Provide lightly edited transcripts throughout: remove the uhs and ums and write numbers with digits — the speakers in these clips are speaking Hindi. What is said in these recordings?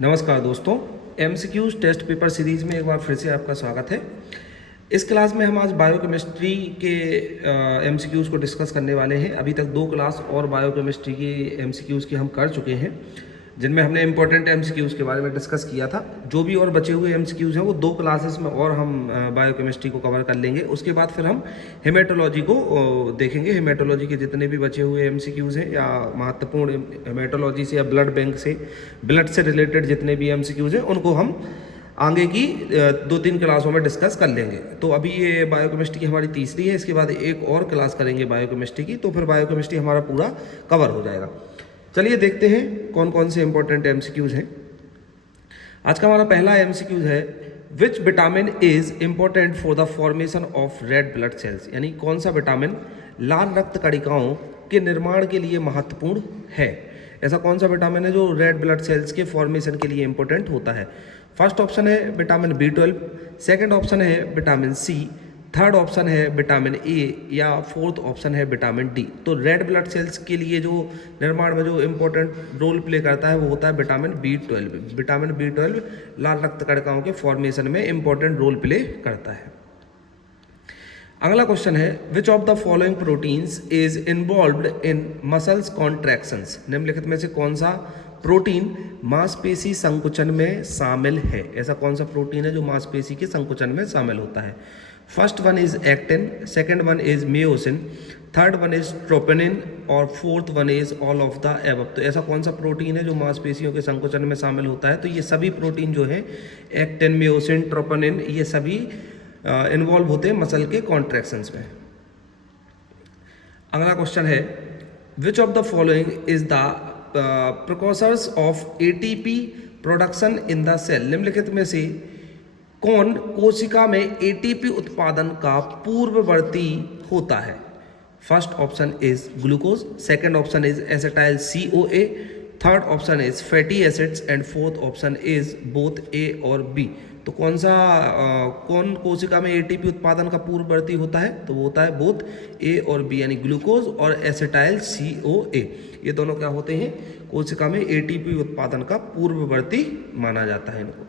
नमस्कार दोस्तों, एमसीक्यूज टेस्ट पेपर सीरीज में एक बार फिर से आपका स्वागत है। इस क्लास में हम आज बायोकेमिस्ट्री के एमसीक्यूज को डिस्कस करने वाले हैं। अभी तक 2 क्लास और बायोकेमिस्ट्री की एमसीक्यूज की हम कर चुके हैं, जिनमें हमने इंपॉर्टेंट एमसीक्यूज के बारे में डिस्कस किया था। जो भी और बचे हुए एमसीक्यूज हैं वो 2 क्लासेस में और हम बायोकेमिस्ट्री को कवर कर लेंगे। उसके बाद फिर हम हेमेटोलॉजी को देखेंगे। हेमेटोलॉजी के जितने भी बचे हुए एमसीक्यूज हैं या महत्वपूर्ण हेमेटोलॉजी से या ब्लड बैंक से, ब्लड से रिलेटेड जितने भी एमसीक्यूज हैं उनको हम आगे की 2-3 क्लासों में डिस्कस कर लेंगे। तो अभी ये बायोकेमिस्ट्री की हमारी तीसरी है। इसके बाद एक और क्लास करेंगे बायोकेमिस्ट्री की, तो फिर बायोकेमिस्ट्री हमारा पूरा कवर हो जाएगा। चलिए देखते हैं कौन कौन से इंपॉर्टेंट एमसीक्यूज हैं। आज का हमारा पहला एमसीक्यूज है, which vitamin is important for the formation of red blood cells, यानी कौन सा विटामिन लाल रक्त कणिकाओं के निर्माण के लिए महत्वपूर्ण है। ऐसा कौन सा विटामिन है जो रेड ब्लड सेल्स के फॉर्मेशन के लिए इंपॉर्टेंट होता है। फर्स्ट ऑप्शन है विटामिन B12, सेकंड ऑप्शन है विटामिन C, थर्ड ऑप्शन है विटामिन ए, या फोर्थ ऑप्शन है विटामिन डी। तो रेड ब्लड सेल्स के लिए जो निर्माण में जो इंपॉर्टेंट रोल प्ले करता है वो होता है विटामिन B12। विटामिन B12 लाल रक्त कणिकाओं के फॉर्मेशन में इंपॉर्टेंट रोल प्ले करता है। अगला क्वेश्चन है, which of the following proteins is involved in muscles contractions. निम्नलिखित में से कौन सा प्रोटीन मांसपेशी संकुचन में शामिल है। ऐसा कौन सा प्रोटीन है जो मांसपेशी के संकुचन में शामिल होता है। First one is actin, second one is myosin, third one is troponin और fourth one is all of the above. तो ऐसा कौन सा प्रोटीन है जो मांसपेशियों के संकुचन में शामिल होता है। तो ये सभी प्रोटीन जो है एक्टिन, मियोसिन, ट्रोपोनिन, ये सभी इन्वॉल्व होते हैं मसल के कॉन्ट्रैक्शंस में। अगला क्वेश्चन है, which of the following is the precursors of ATP production in the cell. निम्नलिखित में से कौन कोशिका में एटीपी उत्पादन का पूर्ववर्ती होता है। First option is glucose, second option is acetyl CoA, third option is fatty acids and fourth option is both A और B। तो कौन कोशिका में एटीपी उत्पादन का पूर्ववर्ती होता है। तो वो होता है बोथ A और B, यानी ग्लूकोज और एसिटाइल CoA। ये दोनों क्या होते हैं, कोशिका में एटीपी उत्पादन का पूर्ववर्ती माना जाता है इनको।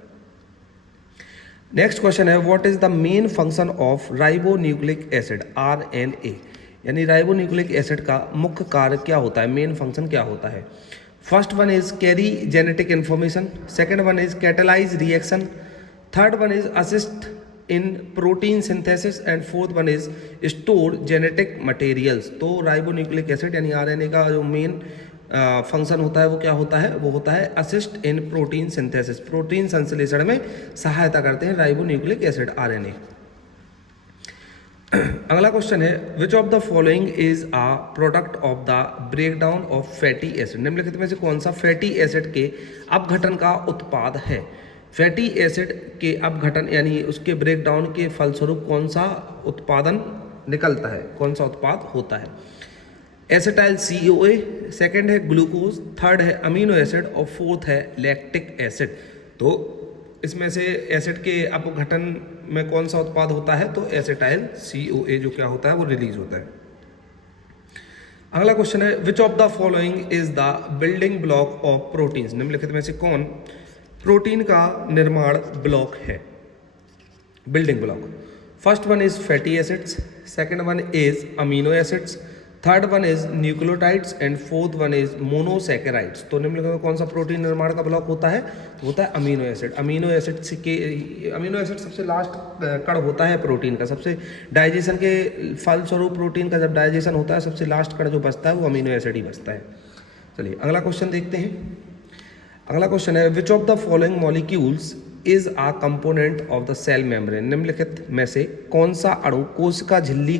नेक्स्ट क्वेश्चन है, what is the main function of ribonucleic acid RNA, यानी राइबोन्यूक्लिक एसिड का मुख्य कार्य क्या होता है, मेन फंक्शन क्या होता है। First one is carry genetic information, second one is catalyse reaction, third one is assist in protein synthesis and fourth one is store genetic materials. तो राइबोन्यूक्लिक एसिड यानी RNA का जो मेन फंक्शन होता है वो क्या होता है, वो होता है assist in protein synthesis. Protein संश्लेषण में सहायता करते हैं राइबोन्यूक्लिक एसिड RNA। अगला क्वेश्चन है, which of the following is a product of the breakdown of fatty acid. निम्नलिखित में से कौन सा फैटी एसिड के अपघटन का उत्पाद है। फैटी एसिड के अपघटन यानी उसके ब्रेकडाउन के फलस्वरूप कौन सा उत्पादन निकलता है, कौन सा उत्पाद होता है। एसिटाइल CoA, सेकेंड है ग्लूकोज, थर्ड है अमीनो एसिड और फोर्थ है लैक्टिक एसिड। तो इसमें से एसिड के अपघटन में कौन सा उत्पाद होता है, तो एसिटाइल CoA जो क्या होता है वो रिलीज होता है। अगला क्वेश्चन है, which of the following is the building block of proteins. निम्नलिखित में से कौन प्रोटीन का निर्माण ब्लॉक है, building block. First one is fatty acids, second one is amino acids, third one is nucleotides and fourth one is monosaccharides. तो निम्नलिखित में कौन सा प्रोटीन निर्माण का ब्लॉक होता है, तो होता है अमीनो एसिड। अमीनो एसिड सबसे लास्ट कण होता है प्रोटीन का। सबसे डाइजेशन के फलस्वरूप प्रोटीन का जब डाइजेशन होता है सबसे लास्ट कण जो बचता है वो अमीनो एसिड ही बचता है। चलिए अगला क्वेश्चन देखते हैं। अगला क्वेश्चन है, which of the following molecules is a component of the cell membrane. निम्नलिखित में से कौन सा अणु कोशिका झिल्ली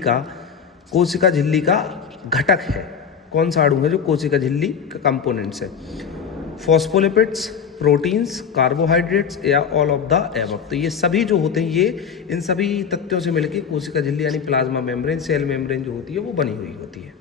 का घटक है। कौन सा अणु है जो कोशिका झिल्ली का कंपोनेंट्स है। फॉस्फोलिपिड्स, प्रोटीन्स, कार्बोहाइड्रेट्स या ऑल ऑफ द एबव। तो ये सभी जो होते हैं ये इन सभी तत्वों से मिलकर कोशिका झिल्ली यानी प्लाज्मा मेम्ब्रेन, सेल मेम्ब्रेन जो होती है वो बनी हुई होती है।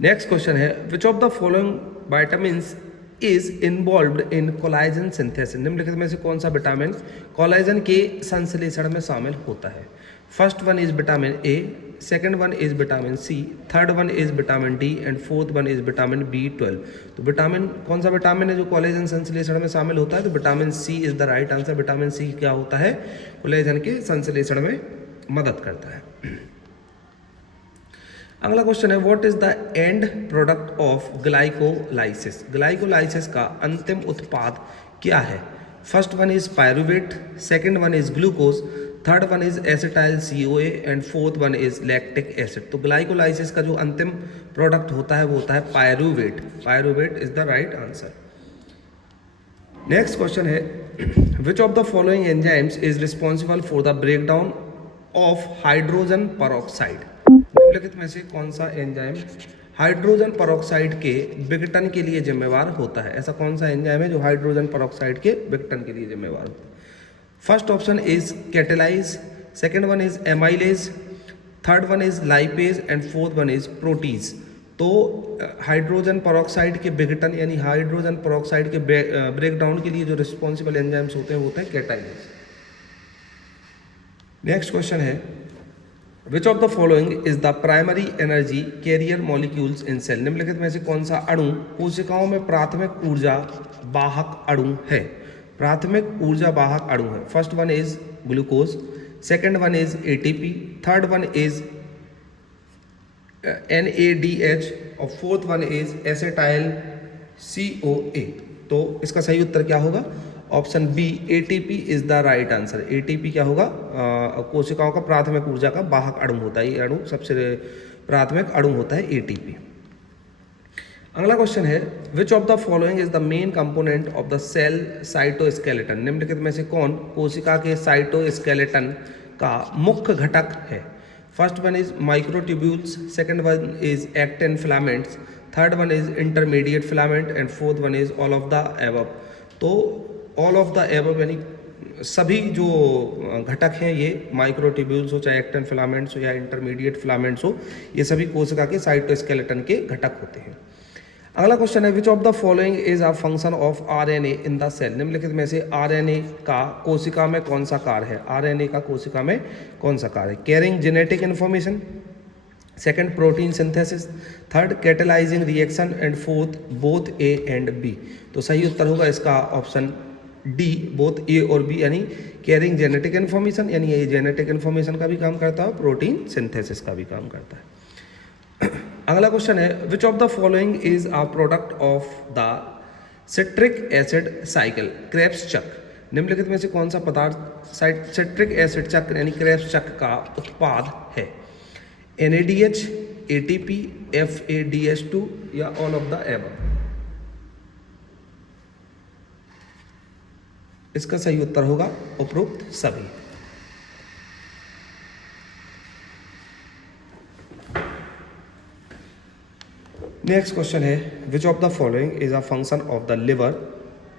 नेक्स्ट क्वेश्चन है, which of the following vitamins is involved in collagen synthesis. निम्नलिखित में से कौन सा विटामिन कोलाजन के संश्लेषण में शामिल होता है। First one is vitamin A, second one is vitamin C, third one is vitamin D and fourth one is vitamin B12। तो विटामिन, कौन सा विटामिन है जो कोलेजन संश्लेषण में शामिल होता है? तो vitamin C is the right answer. Vitamin C क्या होता है? कोलेजन के संश्लेषण में मदद करता है। अगला क्वेश्चन है what is the end product of glycolysis? Glycolysis का अंतिम उत्पाद क्या है? First one is pyruvate, second one is glucose, third one is acetyl CoA and fourth one is lactic acid. तो ग्लाइकोलाइसिस का जो अंतिम प्रोडक्ट होता है वो होता है pyruvate. Pyruvate is the right answer. Next question है which of the following enzymes is responsible for the breakdown of hydrogen peroxide? निम्नलिखित में से कौन सा एंजाइम हाइड्रोजन परऑक्साइड के विघटन के लिए जिम्मेवार होता है? ऐसा कौन सा एंजाइम है जो हाइड्रोजन परऑक्साइड के विघटन के लिए जिम्मेवार होता है? First option is catalyse, second one is amylase, third one is lipase and fourth one is proteases. तो हाइड्रोजन परऑक्साइड के विघटन यानी हाइड्रोजन परऑक्साइड के ब्रेकडाउन के लिए जो रिस्पॉन्सिबल एंजाइम्स होते हैं वो होते हैं कैटाइलेज। नेक्स्ट क्वेश्चन है which of the following is the primary energy carrier molecules in cell? निम्नलिखित में से कौन सा अणु कोशिकाओं में प्राथमिक ऊर्जा वाहक अणु है? प्राथमिक ऊर्जा वाहक अणु है। First one is glucose, second one is ATP, third one is NADH और fourth one is acetyl CoA। तो इसका सही उत्तर क्या होगा? Option B ATP is the right answer. ATP क्या होगा? कोशिकाओं का प्राथमिक ऊर्जा का वाहक अणु होता है। ये अणु सबसे प्राथमिक अणु होता है ATP। अगला क्वेश्चन है which of the following is the main component of the cell cytoskeleton? निम्नलिखित में से कौन कोशिका के साइटोस्केलेटन का मुख्य घटक है? First one is microtubules, second one is actin filaments, third one is intermediate filament and fourth one is all of the above. तो ऑल ऑफ द एबव यानी सभी जो घटक हैं ये माइक्रोट्यूब्यूल्स हो, चाहे एक्टिन फिलामेंट्स हो या इंटरमीडिएट फिलामेंट्स हो, ये सभी कोशिका के साइटोस्केलेटन के घटक होते हैं। अगला क्वेश्चन है which of the following is a function of RNA in the cell? निम्नलिखित में से RNA का कोशिका में कौन सा कार्य है? RNA का कोशिका में कौन सा कार्य है? Carrying genetic information, second protein synthesis, third catalysing reaction and fourth both A and B। तो सही उत्तर होगा इसका ऑप्शन डी, बोथ A और B, यानी कैरिंग जेनेटिक इन्फॉर्मेशन, यानी ये जेनेटिक इन्फॉर्मेशन का भी काम करता है, प्रोटीन सिंथेसिस का भी काम करता है। अगला क्वेश्चन है which of the following is a product of the citric acid cycle? Krebs चक्र। निम्नलिखित में से कौन सा पदार्थ सिट्रिक एसिड चक्र यानी क्रेब्स चक्र का उत्पाद है? NADH, ATP, FADH2 या ऑल ऑफ द एबव? इसका सही उत्तर होगा उपरोक्त सभी। नेक्स्ट क्वेश्चन है which of the following is a function of the liver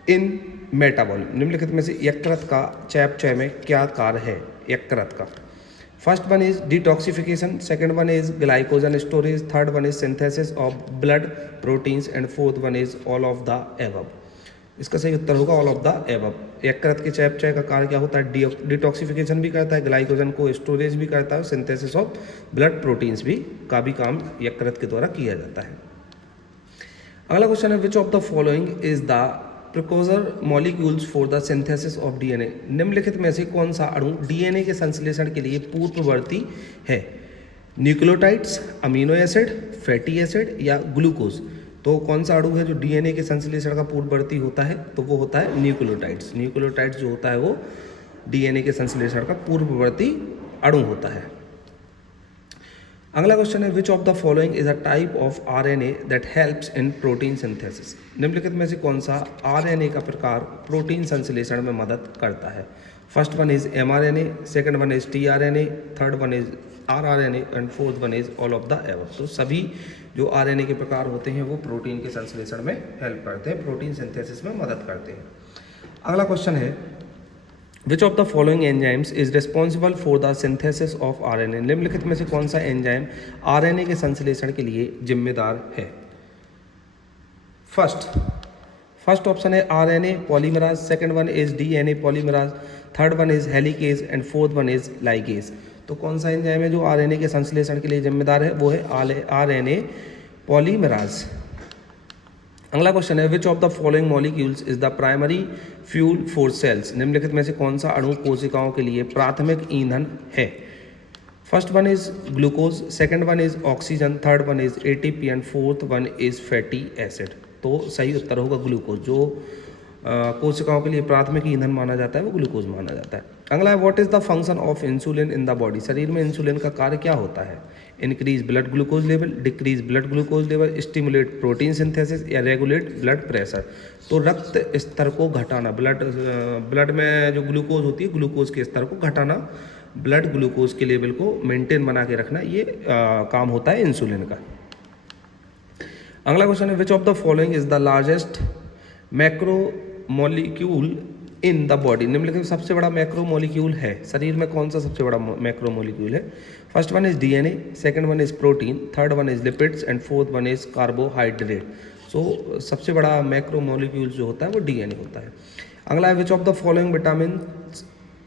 in metabolism? निम्नलिखित में से यकृत का चयापचय में क्या कार्य है यकृत का? First one is detoxification, second one is glycogen storage, third one is synthesis of blood proteins and fourth one is all of the above. इसका सही उत्तर होगा ऑल ऑफ द एबव। यकृत के चयापचय का कार्य क्या होता है? डिटॉक्सिफिकेशन भी करता है, ग्लाइकोजन को स्टोरेज भी करता है, सिंथेसिस ऑफ ब्लड प्रोटीन्स भी का भी काम यकृत के द्वारा किया जाता है। अगला क्वेश्चन है which of the following is the precursor molecules for the synthesis of DNA? निम्नलिखित में से कौन सा अणु DNA के संश्लेषण के लिए पूर्ववर्ती है? Nucleotides, amino acid, fatty acid या ग्लूकोज? तो कौन सा अणु है जो DNA के संश्लेषण का पूर्ववर्ती होता है? तो वो होता है न्यूक्लियोटाइड्स। न्यूक्लियोटाइड्स जो होता है वो DNA के संश्लेषण का पूर्ववर्ती अणु होता है। अगला क्वेश्चन है which of the following is a type of RNA that helps in protein synthesis? निम्नलिखित में से कौन सा RNA का प्रकार प्रोटीन संश्लेषण में मदद करता है? First one is mRNA, second one is tRNA, third one is rRNA and fourth one is all of the above. तो सभी जो RNA के प्रकार होते हैं वो प्रोटीन के संश्लेषण में हेल्प करते हैं, प्रोटीन सिंथेसिस में मदद करते हैं। अगला क्वेश्चन है which of the following enzymes is responsible for the synthesis of RNA? निम्नलिखित में से कौन सा एंजाइम RNA के संश्लेषण के लिए जिम्मेदार है? फर्स्ट ऑप्शन है RNA पॉलीमराज, second one is DNA पॉलीमराज, third one is helicase and fourth one is ligase. तो कौन सा एंजाइम है जो आरएनए के संश्लेषण के लिए जिम्मेदार है? वो है आरएनए पॉलीमराज। अगला क्वेश्चन है, which of the following molecules is the primary fuel for cells? निम्नलिखित में से कौन सा अणु कोशिकाओं के लिए प्राथमिक ईंधन है? First one is glucose, second one is oxygen, third one is ATP and fourth one is fatty acid. तो सही उत्तर होगा ग्लूकोज। जो कोशिकाओं के लिए प्राथमिक ईंधन माना जाता है वो ग्लूकोज माना जाता है। अगला है, what is the function of insulin in the body? शरीर में इंसुलिन का कार्य क्या होता है? Increase blood glucose level, decrease blood glucose level, stimulate protein synthesis या रेगुलेट ब्लड प्रेशर। तो रक्त स्तर को घटाना, ब्लड में जो ग्लूकोज होती है ग्लूकोज के स्तर को घटाना, ब्लड ग्लूकोज के लेवल को मेंटेन बना के रखना, ये काम होता है इंसुलिन का। अगला क्वेश्चन है, which of the following is the largest macro molecule in the body? निम्नलिखित सबसे बड़ा मैक्रो मॉलिक्यूल है, शरीर में कौन सा सबसे बड़ा मैक्रो मॉलिक्यूल है? First one is DNA, second one is protein, third one is lipids and fourth one is carbohydrate. So सबसे बड़ा मैक्रो मॉलिक्यूल जो होता है वो डीएनए होता है। अगला है, which of the following vitamin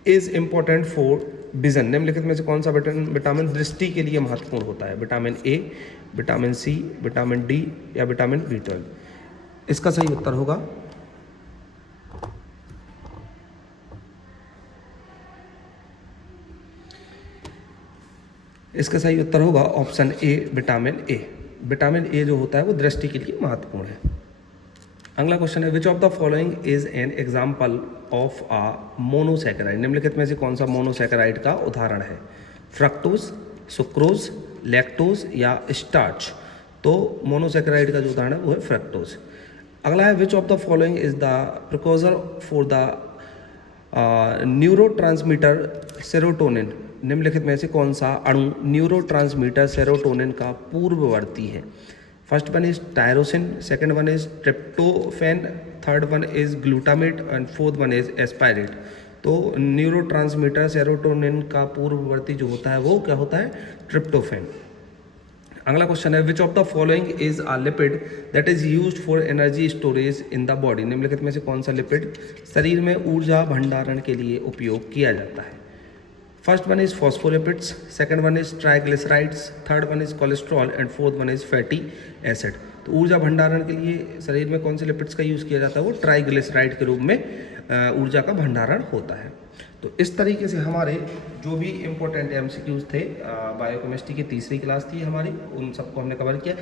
is important for vision? निम्नलिखित में से कौन सा विटामिन दृष्टि के लिए महत्वपूर्ण होता है? Vitamin A, vitamin C, vitamin D या विटामिन B12? इसका सही उत्तर होगा option A, vitamin A. Vitamin A जो होता है वो दृष्टि के लिए महत्वपूर्ण है। अगला क्वेश्चन है, which of the following is an example of a monosaccharide? निम्नलिखित में से कौन सा मोनोसैकेराइड का उदाहरण है? फ्रक्टोज, सुक्रोज, लैक्टोज या स्टार्च? तो मोनोसैकेराइड का जो उदाहरण है वो है फ्रक्टोज। अगला है, which of the following is the precursor for the neurotransmitter serotonin? निम्नलिखित में से कौन सा अणु न्यूरोट्रांसमीटर सेरोटोनिन का पूर्ववर्ती है? First one is tyrosine, second one is tryptophan, third one is glutamate and fourth one is aspirate. तो न्यूरोट्रांसमीटर सेरोटोनिन का पूर्ववर्ती जो होता है वो क्या होता है? ट्रिप्टोफैन। अगला क्वेश्चन है, which of the following is a lipid that is used for energy storage in the body? निम्नलिखित में से कौन सा लिपिड शरीर में ऊर्जा भंडारण के लिए उपयोग किया जाता है? First one is phospholipids, second one is triglycerides, third one is cholesterol and fourth one is fatty acid. तो ऊर्जा भंडारण के लिए शरीर में कौन से लिपिड्स का यूज़ किया जाता है? वो ट्राइग्लिसराइड के रूप में ऊर्जा का भंडारण होता है। तो इस तरीके से हमारे जो भी इम्पोर्टेंट MCQs थे, बायोकेमिस्ट्री की तीसरी क्लास थी हमारी, उन सबको हमने कवर किया।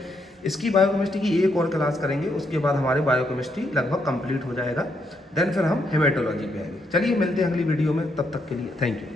इसकी बायोकेमिस्ट्री की एक और क्लास करेंगे, उसके बाद हमारे बायोकेमिस्ट्री लगभग कंप्लीट हो जाएगा। देन फिर हम हेमेटोलॉजी पे आएंगे। चलिए मिलते हैं अगली वीडियो में, तब तक के लिए थैंक यू।